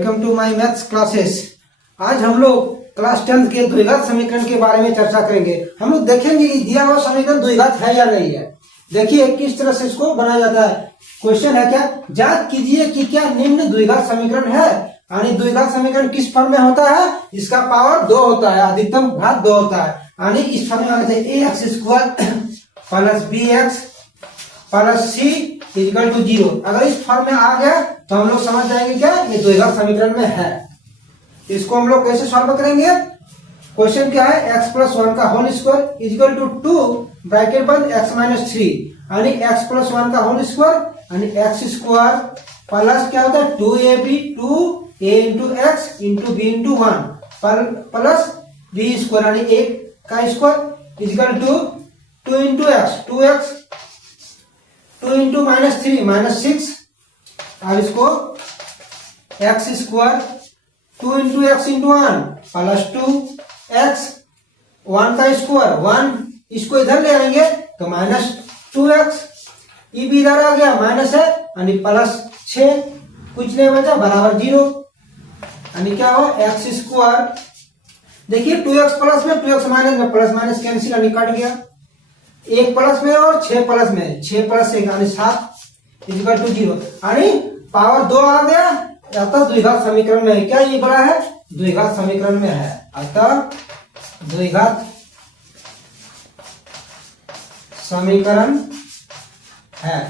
Welcome to my maths classes. आज हम लोग क्लास 10 के द्विघात समीकरण के बारे में चर्चा करेंगे। हम लोग देखेंगे कि दिया हुआ समीकरण द्विघात है या नहीं है। देखिए किस तरह से इसको बनाया जाता है। क्वेश्चन है क्या, ज्ञात कीजिए कि क्या निम्न द्विघात समीकरण है। यानी द्विघात समीकरण किस फॉर्म में होता है, इसका पावर 2 होता है, अधिकतम घात 2 होता है। यानी इस फॉर्म में आते हैं ax² plus bx plus c equal to 0। अगर इस फॉर्म में आ गया तो हम लोग समझ जाएंगे क्या ये द्विघात समीकरण में है। इसको हम लोग कैसे सॉल्व करेंगे। क्वेश्चन क्या है, x प्लस 1 का whole square equal to 2 bracket बंद x माइनस 3 यानी x प्लस 1 का होल स्क्वायर यानी x स्क्वायर प्लस क्या होता है 2ab 2a into x into b into 1 plus b square यानी 1 का square equal to 2 into x 2x 2 into minus 3 minus 6 और इसको x square 2 into x into 1 plus 2 x 1 का square 1 इसको इधर ले आएंगे तो माइनस 2x ये भी इधर आ गया माइनस है यानी प्लस 6 कुछ नहीं बचा बराबर 0 यानी क्या हो एक्स स्क्वायर। देखिए 2x प्लस में 2x माइनस में प्लस माइनस कैंसिल यानी कट गया, 1 प्लस में और 6 प्लस में 6 प्लस 1 यानी 7 इक्वल टू 0 यानी पावर 2 आ गया। अतः द्विघात समीकरण में है। क्या ये बड़ा है, द्विघात समीकरण में है। अतः द्विघात समीकरण है,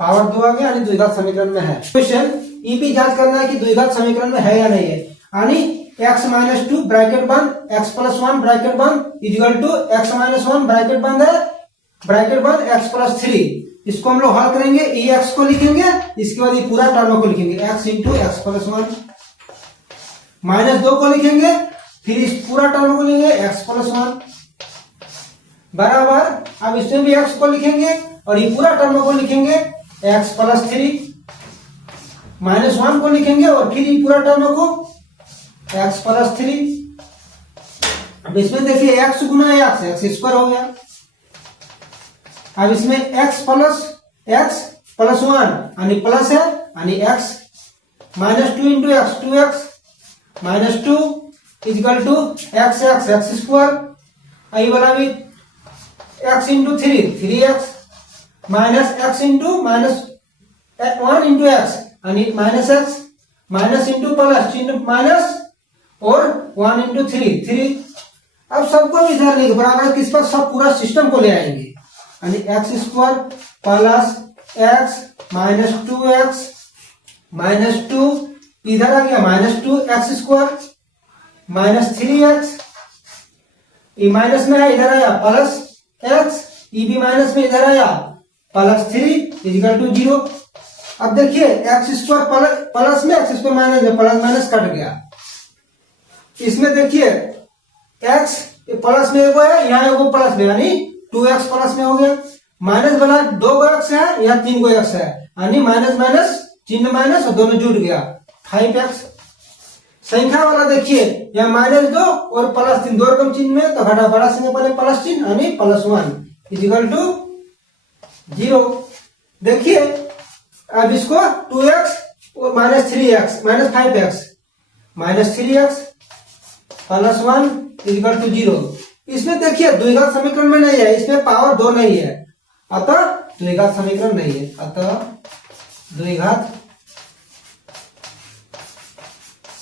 पावर 2 आ गया यानी द्विघात समीकरण में है। क्वेश्चन ये भी जांच करना है कि द्विघात समीकरण में है या नहीं है। यानी x माइनस 2 ब्रैकेट बंद x प्लस 1 ब्रैकेट बंद equal to x minus 1 bracket बंद है ब्रैकेट बंद x प्लस 3। इसको हम लोग हल करेंगे, ई एक्स को लिखेंगे, इसके बाद ये पूरा टर्म को लिखेंगे x into x plus 1 minus 2 को लिखेंगे, फिर इस पूरा टर्म को लिखेंगे x प्लस 1 बराबर। अब इसमें भी x को लिखेंगे और ये पूरा टर्म को लिखेंगे x प्लस 3 माइनस 1 को लिखेंगे और फिर ये पूरा टर्म को x प्लस 3। अब इसमें देखिए x गुना x स्क्वायर हो गया। अब इसमें x प्लस 1 यानी प्लस है यानी x minus 2 into x 2x minus 2 equal to x square I वाला भी x into 3x minus x into minus 1 into x यानी minus x minus into plus into minus और 1 इंटू 3। अब सबको इधर लिख बराबर किस पर सब पूरा सिस्टम को ले आएंगे यानी x square plus x minus 2x minus 2 इधर आ गया minus 2 x square minus 3x ये माइनस में है इधर आया प्लस x ये भी माइनस में इधर आया प्लस 3 इक्वल टू 0। अब देखिए एक्स स्क्वायर प्लस में एक्स स्क्वायर माइनस में प्लस माइनस कट गया। इसमें देखिए x प्लस में एगो है यहाँ एगो प्लस में यानी 2x प्लस में हो गया, माइनस वाला 2 x है यहाँ 3 x है यानी माइनस माइनस चिन्ह माइनस और दोनों जुड़ गया 5x। संख्या वाला देखिए यहाँ माइनस 2 और प्लस 3 दो रकम चिन्ह में तो घटा बड़ा संख्या पहले प्लस चिन्ह यानी प्लस 1 इक्वल टू 0। देखिए अब इसको 2x और minus 3x minus 5x minus 3x plus 1 equal to 0। इसमें देखिए द्विघात समीकरण में नहीं है, इसमें पावर 2 नहीं है, अतः द्विघात समीकरण नहीं है। अतः द्विघात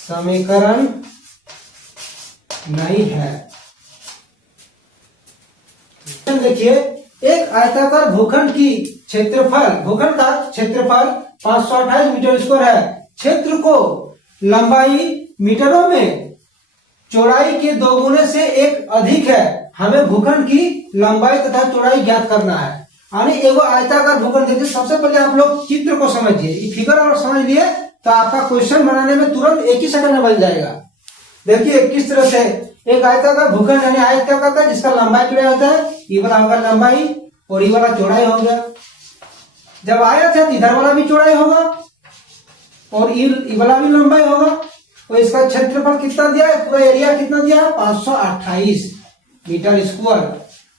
समीकरण नहीं है। देखिए एक आयताकार भूखंड की भूखंड का क्षेत्रफल 528 मीटर स्क्वायर है। क्षेत्र को लंबाई मीटरों में चौड़ाई के 2 गुने से 1 अधिक है। हमें भूखंड की लंबाई तथा चौड़ाई ज्ञात करना है। यानी एगो आयताकार भूखंड देखिए, सबसे पहले आप लोग चित्र को समझिए, ये फिगर और समझ लिए तो आपका क्वेश्चन बनाने में तुरंत 1 ही सेकंड में बन जाएगा। देखिए किस तरह से एक आयताकार भूखंड यानी आयताकार का जिसका लंबाई चौड़ाई होता है, ये वाला होगा लंबाई और ये वाला चौड़ाई हो गया। जब आयत है तो इधर वाला भी चौड़ाई होगा और ये वाला भी लंबाई होगा। तो इसका क्षेत्रफल कितना दिया है, पूरा एरिया कितना दिया है 528 मीटर स्क्वायर।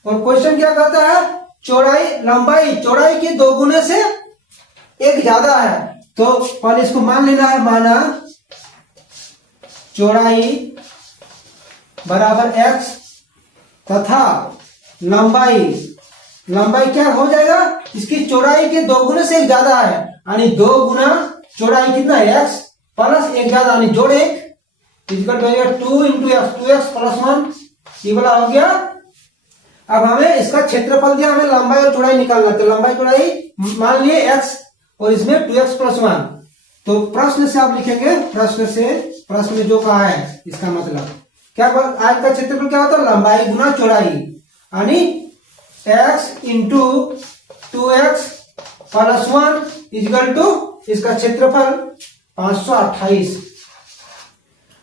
और क्वेश्चन क्या कहता है, चौड़ाई के 2 गुने से 1 ज्यादा है। तो पहले इसको मान लेना है, माना चौड़ाई बराबर x तथा लंबाई क्या हो जाएगा, इसकी चौड़ाई के 2 गुने से ज्यादा है, यानी 2 गुना चौड़ाई कितना है x प्लस 1 ज्यादा, यानी जोड़ 1 equal to 2 into x, 2x plus 1 ये वाला हो गया। अब हमें इसका क्षेत्रफल दिया, हमें लंबाई और चौड़ाई निकालना, तो लंबाई चौड़ाई मान लिए x और इसमें 2x प्लस 1, तो प्रश्न से आप लिखेंगे, प्रश्न में जो कहा है इसका मतलब क्या, आज का क्षेत्रफल क्या होता है, लंबाई गुना चौड़ाई, यानी x into 2x plus 1 equal to इसका क्षेत्रफल 528।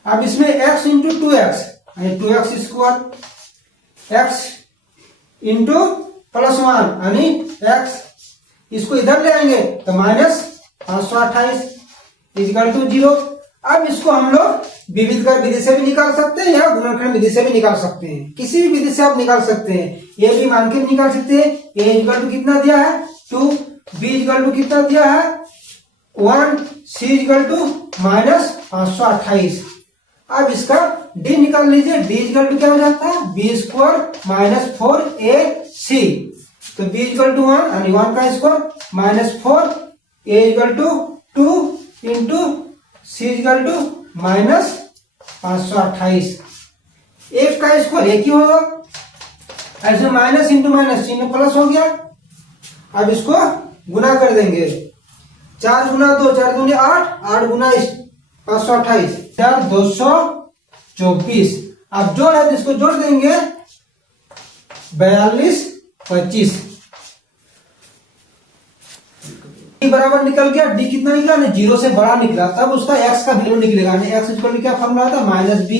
अब इसमें x इंटू 2x यानी 2x square, x into plus 1 यानी x, इसको इधर ले आएंगे तो माइनस 528 इक्वल टू 0। अब इसको हम लोग विविध विधि से भी निकाल सकते हैं या गुणनखंड विधि से भी निकाल सकते हैं, किसी भी विधि से आप निकाल सकते हैं। ये भी मान के निकाल सकते हैं, a इक्वल टू कितना दिया है 2, b इक्वल टू कितना दिया है 1, c इक्वल टू माइनस 528। अब इसका d निकाल लीजिए, d इक्वल टू क्या हो जाता है b स्क्वायर माइनस 4ac, तो b इक्वल टू 1 यानी 1 का square minus 4, a equal to 2 into c equal to minus 528, एक का स्क्वायर एक ही होगा, ऐसे माइनस इंटू माइनस चिन्ह प्लस हो गया। अब इसको गुना कर देंगे, 4 गुना 2 4 दूनी 8, 8 गुना 528 4 224। अब जोड़ है तो इसको जोड़ देंगे 42 25, बराबर निकल गया, डी कितना निकला ना 0 से बड़ा निकला, तब उसका x का वैल्यू निकलेगा, x इक्वल टू क्या फॉर्मूला था minus b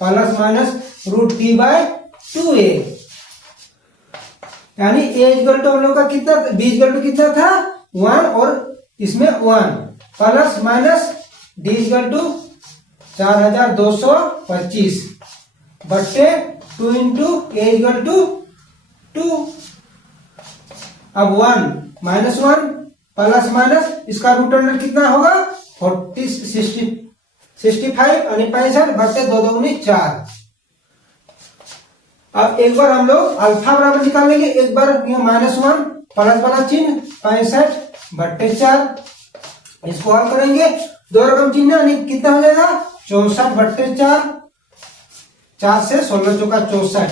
plus minus root t by 2a, यानी a इक्वल टू हम लोग का कितना, b इक्वल टू कितना था 1 और इसमें 1 plus minus d equal to 4225 बट्टे 2 इंटू a इक्वल टू 2। अब 1 माइनस 1 प्लस माइनस इसका रूट अंडर कितना होगा 65 यानी 65 बट्टे 2 दूनी 4। अब एक बार हम लोग अल्फा बराबर निकालेंगे, एक बार माइनस 1 प्लस वाला चिन्ह 65 बट्टे 4, इसको हल करेंगे 2 रकम चिन्ह यानी कितना हो जाएगा 64 बट्टे 4, 4 से 16 चौका 64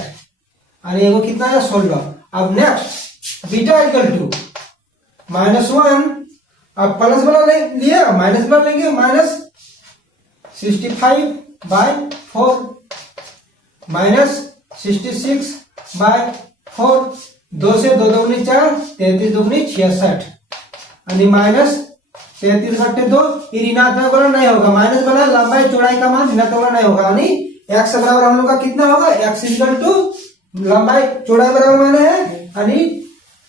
यानी वो कितना है 16। अब next beta equal to minus 1, अब प्लस वाला लिए माइनस वाला लेंगे, माइनस 65 बाय 4 माइनस 66 बाय 4, 2 से 2 दूनी 4, 33 दूनी 66 यानी माइनस 33 बट्टे 2, ये ऋणात्मक वाला नहीं होगा, माइनस वाला लंबाई चौड़ाई का मान ऋणात्मक वाला नहीं होगा, यानी x बराबर हम लोग का कितना होगा x इक्वल टू लंबाई चौड़ाई बराबर माने है यानी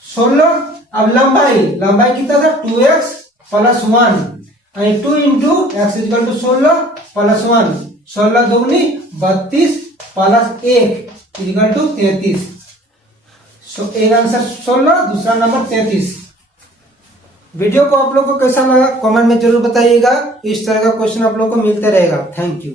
16। अब लंबाई कितना था 2x प्लस 1 यानी 2 into x equal to 16 plus 1, 16 दोगुनी 32 प्लस 1 इक्वल टू 33। एक आंसर 16, दूसरा नंबर 33। वीडियो को आप लोग को कैसा लगा कमेंट में जरूर बताइएगा, इस तरह का क्वेश्चन आप लोग को मिलते रहेगा। Thank you.